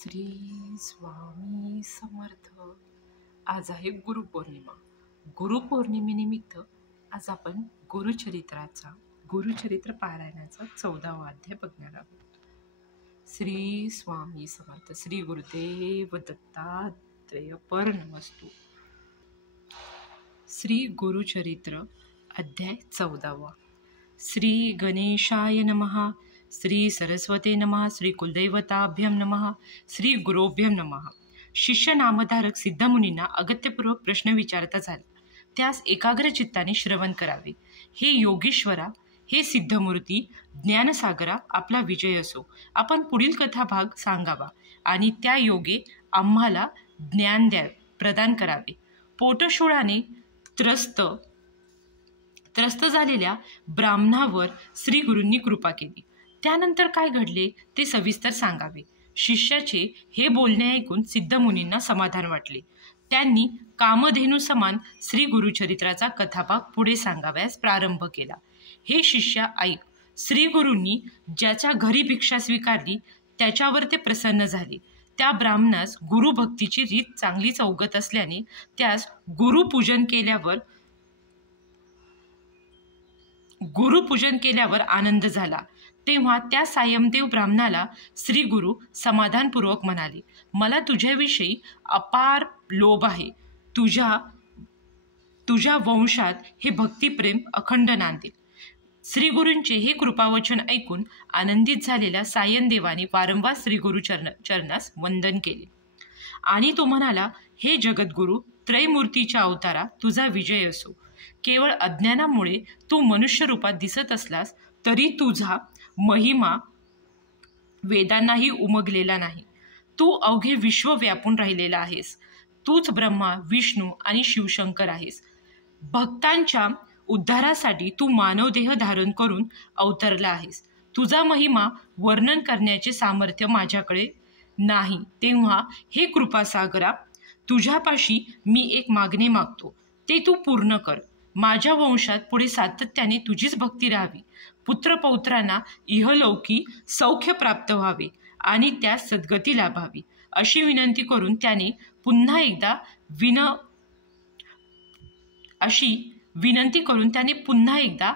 श्री स्वामी समर्थ. आज आहे गुरुपौर्णिमा. गुरुपौर्णिमेनिमित्त आज आपण गुरुचरित्र पारायणाचा 14वा अध्याय बघणार आहोत. श्री स्वामी समर्थ. श्री गुरुदेव दत्तात्रेय नमस्तु. श्री गुरुचरित्र अध्याय 14वा. श्री गणेशाय नमः. श्री सरस्वते नमः. श्री कुलदैवताभ्यं नमः. श्री गुरोभ्यं नमः. शिष्य नामधारक सिद्धमुनींना अगत्यपूर्वक प्रश्न विचारता झाला. त्यास एकाग्र चित्ताने श्रवण करावे. हे योगीश्वरा, हे सिद्धमूर्ती, ज्ञानसागरा, आपला विजय असो. आपण पुढील कथाभाग सांगावा आणि त्या योगे आम्हाला ज्ञान प्रदान करावे. पोटशूळाने त्रस्त झालेल्या ब्राह्मणावर श्री गुरूंनी कृपा केली. त्यानंतर काय घडले ते सविस्तर सांगावे. शिष्याचे हे बोलणे ऐकून सिद्धमुनींना समाधान वाटले. त्यांनी कामधेनू समान श्री गुरुचरित्राचा कथाभाग पुढे सांगाव्यास प्रारंभ केला. हे शिष्या ऐक. श्री गुरूंनी ज्याच्या घरी भिक्षा स्वीकारली त्याच्यावर ते प्रसन्न झाले. त्या ब्राह्मणास गुरुभक्तीची रीत चांगलीच अवगत असल्याने त्यास गुरुपूजन केल्यावर आनंद झाला. तेव्हा त्या सायमदेव ब्राह्मणाला श्री गुरु समाधानपूर्वक म्हणाले, मला तुझ्याविषयी अपार लोभ आहे. तुझ्या वंशात हे भक्तिप्रेम अखंड नांदेल. श्री गुरूंचे हे कृपावचन ऐकून आनंदित झालेल्या सायनदेवाने वारंवार श्री गुरु चरणास वंदन केले आणि तो म्हणाला, हे जगद्गुरु, त्रयमूर्तीच्या अवतारा, तुझा विजय असो. केवळ अज्ञानामुळे तू मनुष्य रूपात दिसत असलास तरी तुझा महिमा वेदांनाही उमगलेला नाही. तू अवघे विश्व व्यापून राहिलेला आहेस. तूच ब्रह्मा, विष्णू आणि शिवशंकर आहेस. भक्तांच्या उद्धारासाठी तू मानवदेह धारण करून अवतरला आहेस. तुझा महिमा वर्णन करण्याचे सामर्थ्य माझ्याकडे नाही. तेव्हा हे कृपासागरा, तुझ्यापाशी मी एक मागणे मागतो, ते तू पूर्ण कर. माझ्या वंशात पुढे सातत्याने तुझीच भक्ती राहावी. पुत्रपौत्रांना इहलौकी सौख्य प्राप्त व्हावे आणि त्या सद्गती लाभावी, अशी विनंती करून त्याने पुन्हा एकदा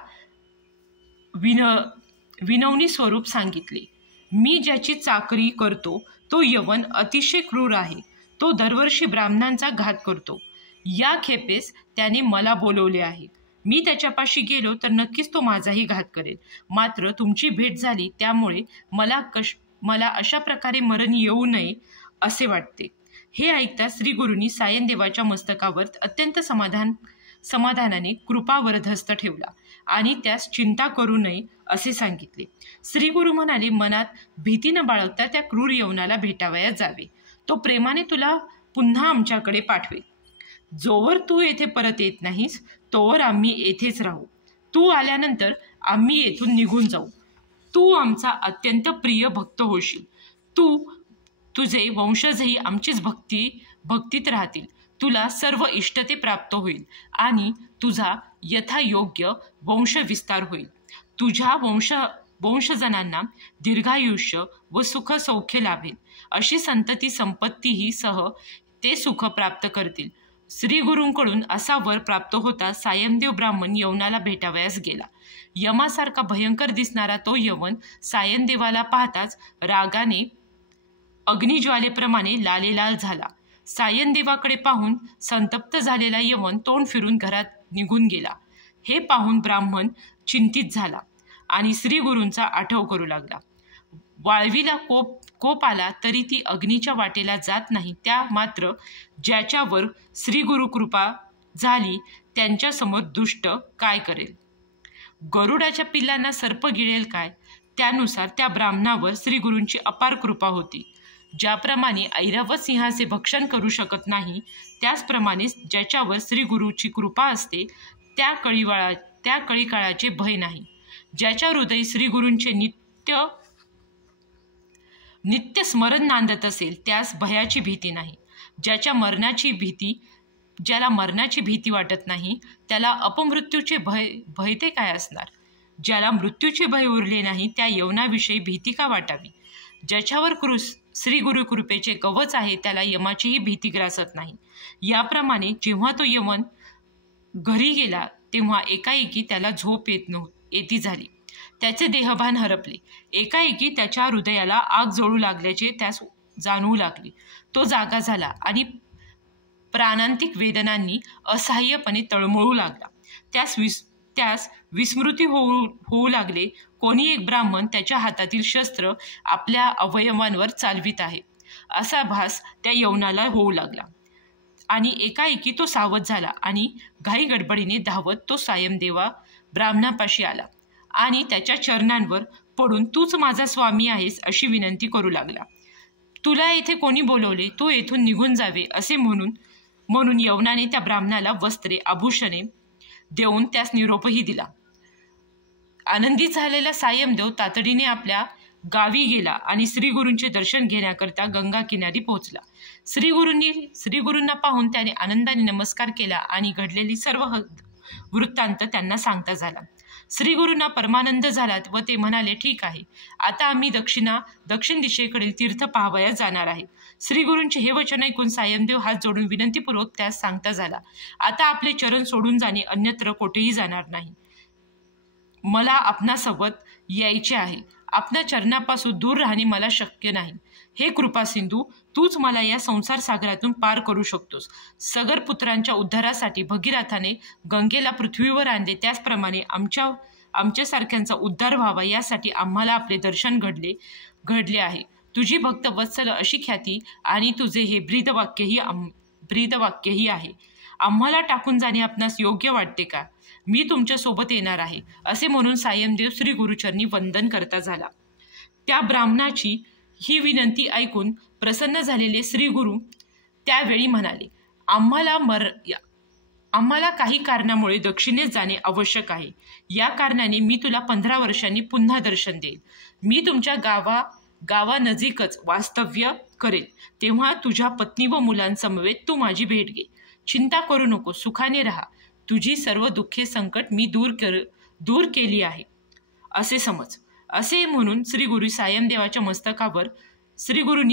विनवणी स्वरूप सांगितले. मी ज्याची चाकरी करतो तो यवन अतिशय क्रूर आहे. तो दरवर्षी ब्राह्मणांचा घात करतो. या खेपेस त्याने मला बोलवले आहे. मी त्याच्यापाशी गेलो तर नक्कीच तो माझाही घात करेल. मात्र तुमची भेट झाली त्यामुळे मला अशा प्रकारे मरण येऊ नये असे वाटते. हे ऐकता श्री गुरूंनी सायनदेवाच्या मस्तकावर अत्यंत समाधानाने कृपावरदहस्त ठेवला आणि त्यास चिंता करू नये असे सांगितले. श्री गुरु म्हणाले, मनात भीती न बाळगता त्या क्रूर यवनाला भेटावयास जावे. तो प्रेमाने तुला पुन्हा आमच्याकडे पाठवेल. जोवर तू येथे परत येत नाहीस तोवर आम्ही येथेच राहू. तू आल्यानंतर आम्ही येथून निघून जाऊ. तू आमचा अत्यंत प्रिय भक्त होशील. तुझे वंशजही आमचीच भक्तीत राहतील. तुला सर्व इष्टते प्राप्त होईल आणि तुझा यथायोग्य वंशविस्तार होईल. तुझ्या वंशजनांना दीर्घायुष्य व सुख सौख्य लाभेल. अशी संतती संपत्तीही सह ते सुख प्राप्त करतील. श्री गुरूंकडून असा वर प्राप्त होता सायमदेव ब्राह्मण यवनाला भेटावयास गेला. यमासारखा भयंकर दिसणारा तो यवन सायनदेवाला पाहताच रागाने अग्निज्वालेप्रमाणे लालेलाल झाला. सायनदेवाकडे पाहून संतप्त झालेला यवन तोंड फिरून घरात निघून गेला. हे पाहून ब्राह्मण चिंतित झाला आणि श्री गुरूंचा आठव करू लागला. वाळवीला कोप आला तरी ती अग्नीच्या वाटेला जात नाही. त्या मात्र ज्याच्यावर श्री गुरु कृपा झाली त्यांच्यासमोर दुष्ट काय करेल? गरुडाच्या पिल्लांना सर्प गिळेल काय? त्यानुसार त्या ब्राह्मणावर श्री गुरूंची अपार कृपा होती. ज्याप्रमाणे ऐरावत सिंहाचे भक्षण करू शकत नाही त्याचप्रमाणे ज्याच्यावर श्री गुरूची कृपा असते त्या कळीकाळाचे भय नाही. ज्याच्या हृदय श्री गुरूंचे नित्य स्मरण नांदत असेल त्यास भयाची भीती नाही. ज्याला मरणाची भीती वाटत नाही त्याला अपमृत्यूचे भय ते काय असणार? ज्याला मृत्यूचे भय उरले नाही त्या यवनाविषयी भीती का वाटावी? ज्याच्यावर श्री गुरुकृपेचे कवच आहे त्याला यमाचीही भीती ग्रासत नाही. याप्रमाणे जेव्हा तो यमन घरी गेला तेव्हा एकाएकी त्याला झोप येती झाली. त्याचे देहभान हरपले. एकाएकी त्याच्या हृदयाला आग जळू लागल्याचे त्यास जाणवू लागले. तो जागा झाला आणि प्राणांतिक वेदनांनी असहाय्यपणे तळमळू लागला. त्यास विस्मृती होऊ लागले. कोणी एक ब्राह्मण त्याच्या हातातील शस्त्र आपल्या अवयवांवर चालवित आहे असा भास त्या यवनाला होऊ लागला आणि एकाएकी तो सावध झाला आणि घाई गडबडीने धावत तो सायमदेवा ब्राह्मणापाशी आला आणि त्याच्या चरणांवर पडून तूच माझा स्वामी आहेस अशी विनंती करू लागला. तुला येथे कोणी बोलवले, तू येथून निघून जावे असे म्हणून यवनाने त्या ब्राह्मणाला वस्त्रे आभूषणे देऊन त्यास निरोपही दिला. आनंदित झालेला सायमदेव तातडीने आपल्या गावी गेला आणि श्रीगुरूंचे दर्शन घेण्याकरता गंगा किनारी पोहोचला. श्रीगुरूंना पाहून त्याने आनंदाने नमस्कार केला आणि घडलेली सर्व वृत्तांत त्यांना सांगता झाला. श्रीगुरूंना परमानंद झाला व ते म्हणाले, ठीक आहे, आता आम्ही दक्षिण दिशेकडील तीर्थ पाहावयास जाणार आहे. श्रीगुरूंचे हे वचन ऐकून सायमदेव हात जोडून विनंतीपूर्वक त्यास सांगता झाला, आता आपले चरण सोडून जाणे अन्यत्र कोठेही जाणार नाही. मला आपणासोबत यायचे आहे. आपल्या चरणापासून दूर राहणे मला शक्य नाही. हे कृपा सिंधू, तूच मला या संसार सागरातून पार करू शकतोस. सगर पुत्रांच्या उद्धारासाठी भगीरथाने गंगेला पृथ्वीवर आणले, त्याचप्रमाणे आमच्यासारख्यांचा उद्धार व्हावा यासाठी आम्हाला आपले दर्शन घडले आहे. तुझी भक्त वत्सल अशी ख्याती आणि तुझे हे ब्रीदवाक्यही आहे. आम्हाला टाकून जाणे आपणास योग्य वाटते का? मी तुमच्या सोबत येणार आहे असे म्हणून सायमदेव श्री गुरुचरणी वंदन करता झाला. त्या ब्राह्मणाची ही विनंती ऐकून प्रसन्न झालेले श्री गुरु त्यावेळी म्हणाले, आम्हाला काही कारणामुळे दक्षिणेस जाणे आवश्यक आहे. या कारणाने मी तुला 15 वर्षांनी पुन्हा दर्शन देईल. मी तुमच्या गावानजीकच वास्तव्य करेल. तेव्हा तुझ्या पत्नी व मुलांसमवेत तू माझी भेट घे. चिंता करू नको, सुखाने राहा. तुझी सर्व दुःखे संकट मी दूर केली आहे असे समज. असे म्हणून श्रीगुरूंनी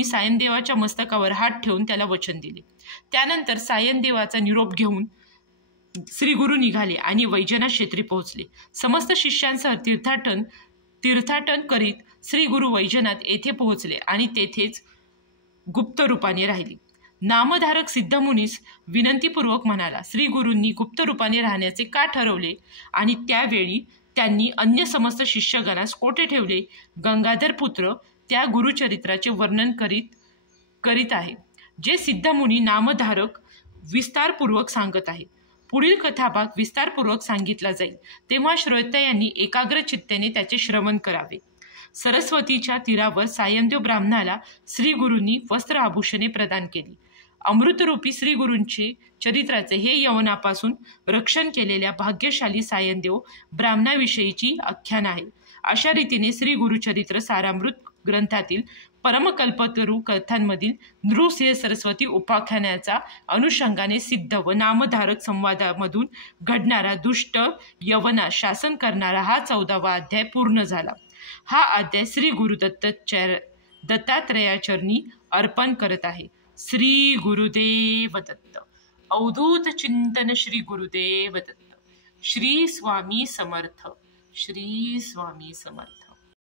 सायमदेवाच्या मस्तकावर हात ठेवून त्याला वचन दिले. त्यानंतर सायमदेवाचा निरोप घेऊन श्रीगुरू निघाले आणि वैजनाथ क्षेत्री पोहोचले. समस्त शिष्यांसह तीर्थाटन करीत श्रीगुरू वैजनाथ येथे पोहोचले आणि तेथेच गुप्त रूपाने राहिले. नामधारक सिद्धमुनीस विनंतीपूर्वक म्हणाला, श्रीगुरूंनी गुप्त रूपाने राहण्याचे का ठरवले आणि त्यावेळी त्यांनी अन्य समस्त शिष्यगणास कोठे ठेवले? गंगाधर पुत्र त्या गुरुचरित्राचे वर्णन करीत आहे, जे सिद्धमुनी नामधारक विस्तारपूर्वक सांगत आहे. पुढील कथाभाग विस्तारपूर्वक सांगितला जाईल, तेव्हा श्रोत्यांनी एकाग्र चित्तेने त्याचे श्रवण करावे. सरस्वतीच्या तीरावर सायमदेव ब्राह्मणाला श्रीगुरूंनी वस्त्र आभूषणे प्रदान केली. अमृतरूपी श्रीगुरूंचे चरित्राचे हे यवनापासून रक्षण केलेल्या भाग्यशाली सायमदेव ब्राह्मणाविषयीची आख्यान आहे. अशा रीतीने श्री गुरुचरित्र सारामृत ग्रंथातील परमकल्पतरू कथांमधील नृसिंह सरस्वती उपाख्यानाच्या अनुषंगाने सिद्ध व नामधारक संवादामधून घडणारा दुष्ट यवना शासन करणारा हा 14वा अध्याय पूर्ण झाला. हा अध्याय श्री गुरु दत्तात्रयाचरणी अर्पण करत आहे. श्री गुरुदेव दत्त. अवधूत चिंतन श्री गुरुदेव दत्त. श्री स्वामी समर्थ. श्री स्वामी समर्थ.